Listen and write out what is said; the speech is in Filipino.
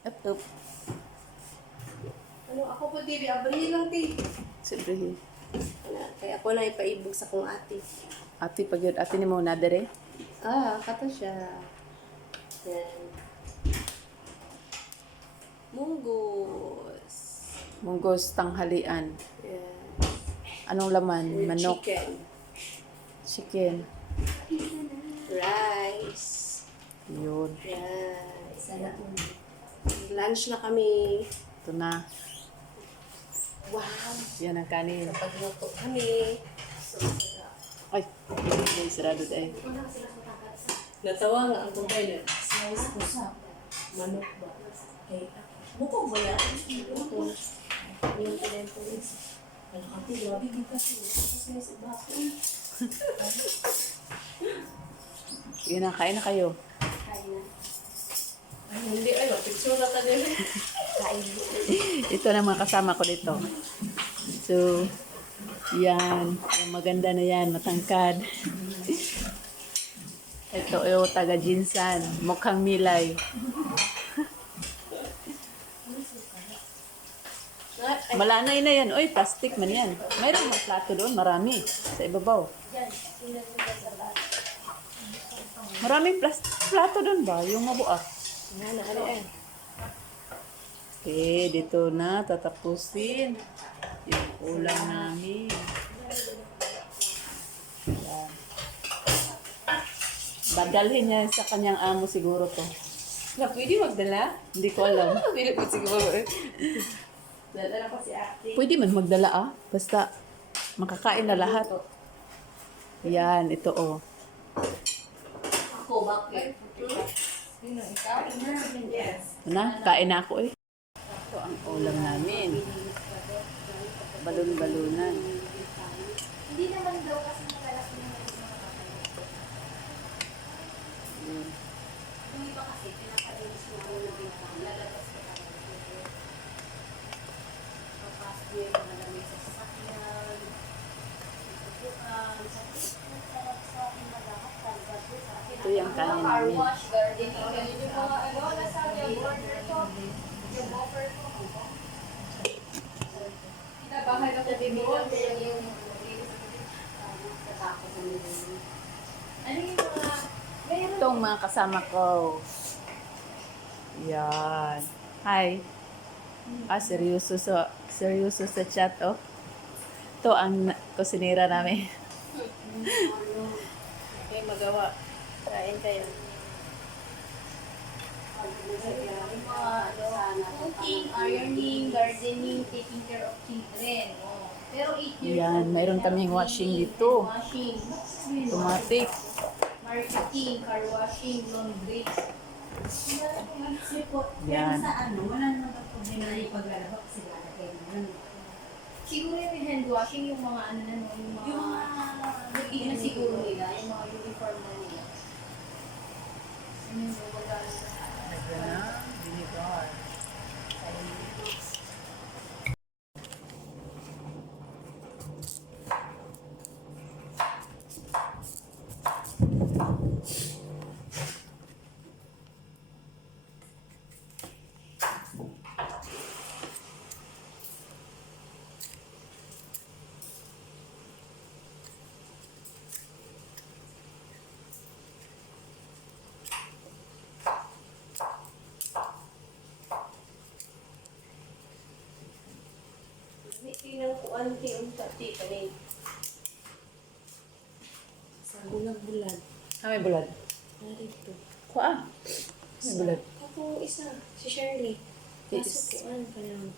Up, up. Ano, ako po, TV, abrihin lang, ti. Siyempre. Kaya ako na ipaibog sa kong ate. Ate, pag yun, ate ni mo na dere. Kato siya. Yan. Munggos. Munggos tanghalian. Yan. Anong laman? With Manok. chicken. Chicken. Rice. Yun. Yan. Lunch na kami. Ito na. Wow. Yan ang kanin. Pagluto kami. Ay, may sarado tayo. Natawa nga ang kumpay na. Manok ba? Okay. Bukog ba yan? Ito. Yung pinentulis. Ano ka ito? Grabe, di kasi. Kasi sa baso. Yun na, kain na kayo. Kain na. Ay, hindi. Ay, picture na ka din. Kain. Ito na mga kasama ko dito. So, yan. Yung maganda na yan, matangkad. Ito yung taga Jinsan. Mukhang milay. Malanay na yan. Uy, plastic man yan. Mayroon mga plato doon. Marami. Sa ibabaw. Maraming plato doon ba? Yung mabuak. Ano, ano eh. Okay, dito na. Tatapusin. Yung ulam namin. Yan. Badalhin niya sa kanyang amo siguro to. Na, pwede magdala? Hindi ko alam. Pwede po siguro eh. Dala ko si ate. Pwede man magdala Basta makakain na lahat. Yan, ito Ako, bakit? Sino, ikaw? Yes. Ito na, kain na ako Ito ang ulam namin. Balon-balunan. Hindi naman daw kasi malalaki na Yun. yung iba kasi pinakalinis na ako ng bintang, lalabas ko talaga. Kapag yun, malamig sa sasakyan, tutukan, sarap sa akin malahat, talaga po sa akin. Ito yung kanin Car namin. wash, gardening, ganyan yung mga ano, nasa yung border ko, yung buffer ko. Kinabahay ako din doon, kaya yung katakot na nila. Ano yung mga, meron Itong mga kasama ko. Yan. Hi. Seryoso sa chat, Ito ang kusinira namin. Okay, magawa. Kain kayo. yung mga cooking, ironing, gardening, taking care of children. Oh. Pero 8 years Yan, old mayroon na, kaming washing dito. Washing, Automatic. marketing, car washing, laundry. Yan. Sa ano, wala naman ang problema na yung paglalaba kasi lalagay naman. Siguro yung hand washing, yung mga ano na, no, yung mga routine na siguro nila, yung mga uniform na nila. Yung mga Lagyan na, vinegar. Tingnan ko anti ang tati kanin. Sa bulag-bulag. May bulad. Narito. Kuha. May bulad. Ako isa, si Shirley. Yes. Kaso kuan kanang